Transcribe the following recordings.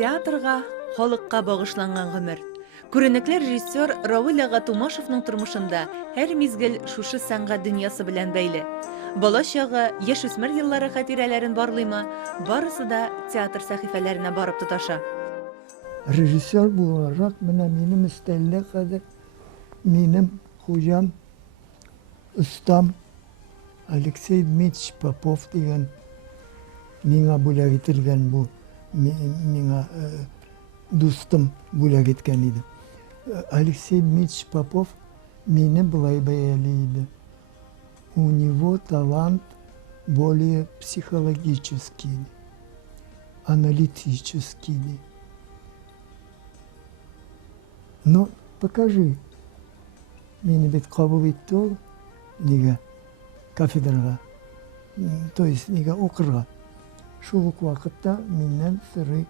Театрга, халыкка багышланган гомер. Күренекле режиссер Равил Ага Тумашевның тормышында һәр мизгел шушы сәнгать дөньясы белән бәйле. Бала чагы, яшүсмер еллары хатирәләрен барлыймы, барысы да театр сәхифәләренә барып тоташа. Rejissör olarak benim üstelde kadar benim hocam, ustam Alexey Dmitrich Popov diyen bana bula getirgen bu bana dostum bula gitken idi. Alexey Dmitrich Popov beni bulay bayalıydı. У него талант более психологический, аналитический. Но покажи. Beni bir kabul etti ol, niga kafedraga, то есть niga okurga. Şu vakitte minnem sırrı,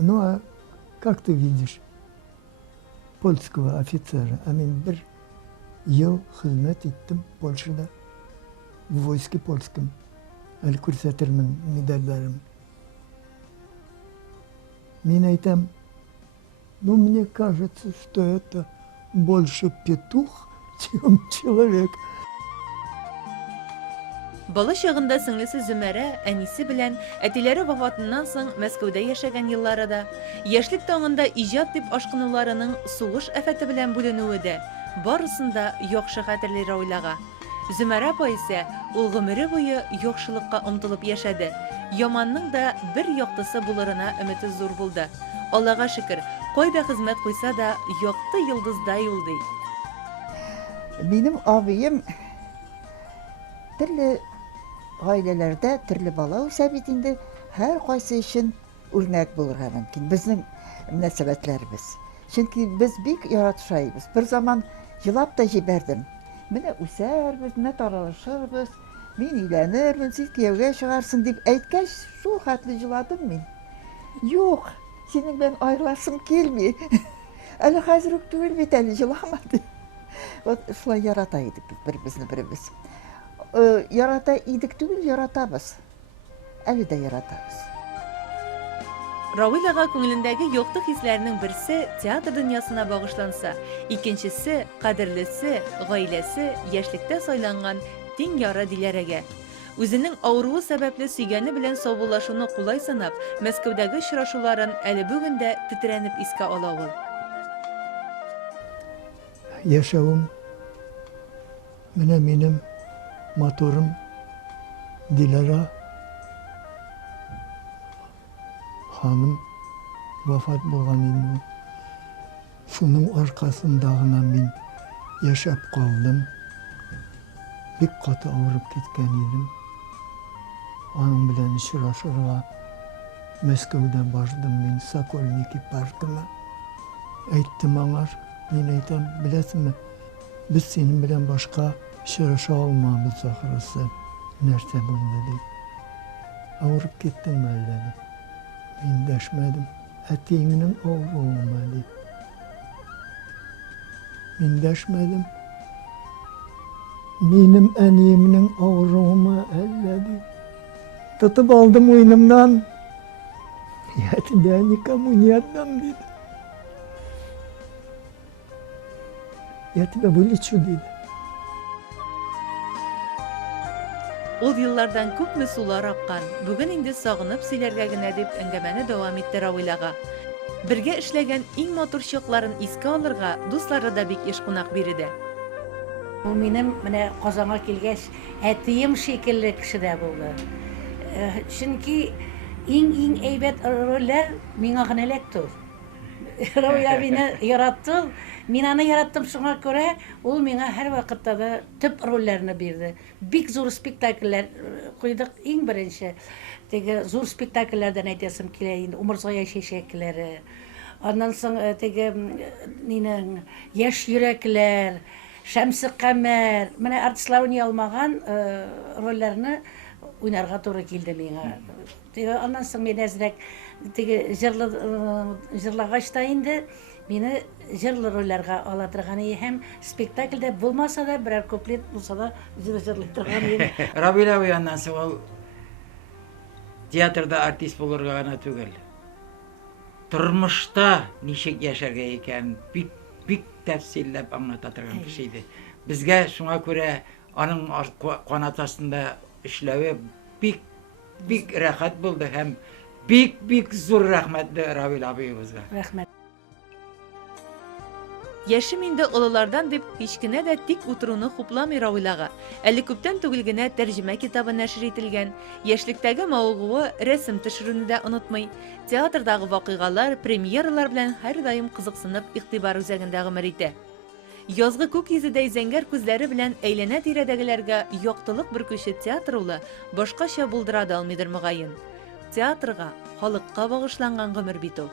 ну а как ты видишь польского офицера, мен bir yıl hizmet ettim Polşa'da, в войске польском, el kürsatırımın medallarım. Мен айтам, ну, мне кажется, что это больше петух, чем человек. Бала чагында сеңлесе Зөмәрә әнисе белән әтиләре вафатыннан соң Мәскәүдә яшәгән елларында яшьлек таңында иҗат дип ашкынуларының сугыш афәте белән бүленүе дә барысында яхшы хәтерли Равилага. Зөмәрә апа исә ул гомере буе яхшылыкка омтылып яшәде. Яманның да бер яктысы булырына өмете зур булды. Аллага шөкер, кайда хезмәт куйса да якты йолдыздай ул ди. Benim abim türlü ailelerde türlü bala üsep etindi. Her kaysı için örnek bulurga mümkün. Bizim münasebetlerimiz. Çünkü biz büyük yaratışayız. Bir zaman yılap da jiberdim. Mine üserbiz, ne taralışırbiz. Men ilenirmin, siz kiyevge çıkarsın deyip etkəş şu hatlı yıladım men. Yok, senin ben ayrılasım gelmiyor. Әлі қазір түгел бет әлі жыламады. Вот шулай ярата идік біріміз. Ярата идік түгел яратабыз. Әлі де яратабыз. Равил ага күңелендәге яктык хисләренең берсе театр дөньясына багышланса, икенчесе кадерлесе, гаиләсе, яшьлектә сайланган тиң яра диләрәгә. Үзенең авыруы сәбәпле сөйгәне белән саубуллашуны кулай санап, Мәскәүдәге очрашуларын әле бүген дә тетрәнеп искә ала ул. Yaşavım, benim motorum Dilara hanım vefat bolgan idi. Şunun arkasındağına ben yaşap kaldım. Bir katı ağırıp gitken idim. Onun bilen şıra Moskov'da başladım ben Sokolniki Parkı'na. Ayttim anar, men aytam, bilasizmi, biz senin bilen başka şıraşa olmamız ahırısı. Nerse bunu dedi. Ağırıp gittim ben dedi. Men deşmedim. Eteğinin ağırlığıma dedi. Men deşmedim. Benim eniğiminin ağırlığıma elledi. Tutup aldım oyunumdan. Ya ben никому не отдам dedi. Я тебя вылечу dedi. Ул еллардан күпме сулар аккан, бүген инде сагынып сөйләргә генә дип әңгәмәне дәвам итте Равил ага. Бергә эшләгән иң матур чакларын искә алырга дуслары да бик еш кунак бирде. Ул минем менә Казанга килгәч әтием шикелле кеше дә булды. Чөнки иң әйбәт рольләр миңа гына эләкте. Равил мине яратты. Мин аны яраттым шуңа күрә, ул миңа һәр вакытта да төп рольләрне бирде. Бик зур спектакльләр куйдык иң беренче. Теге зур спектакльләрдән әйтәсем килә инде, Умырзая чәчәкләре. Аннан соң теге минең яшь йөрәкләр, Шәмсе Камәр, менә артистлар уйный алмаган рольләрне уйнарга туры килде миңа. Теге аннан соң мен әзрәк теге җырлагач та инде Meni jırlı rollerga alatırgan hem spektaklde bulmasa da birer kuplet bulsa da jırlıtırgan iyi. Ravil abi yandan sonra tiyatrda artist bulurga gana tügel. тормышта ничек яшәргә икән бик тәфсилләп аңлата торган кеше иде. Безгә шуңа күрә аның канат астында эшләве бик рәхәт булды һәм бик зур рәхмәтле Равил абыебызга. Рәхмәт. Яшем инде олылардан дип һич кенә дә тик утыруны хупламый Равилага. Әле күптән түгел генә тәрҗемә китабы нәшер ителгән. Яшьлектәге мавыгуы рәсем төшерүне дә онытмый. Театрдагы вакыйгалар, премьералар белән һәр даим кызыксынып игътибар үзәгендә гомер итә. Язгы күк йөзедәй зәңгәр күзләре белән әйләнә тирәдәгеләргә яктылык бөркүче театр улы башкача булдыра да алмыйдыр мөгаен. Театрга, халыкка багышланган гомер бит ул.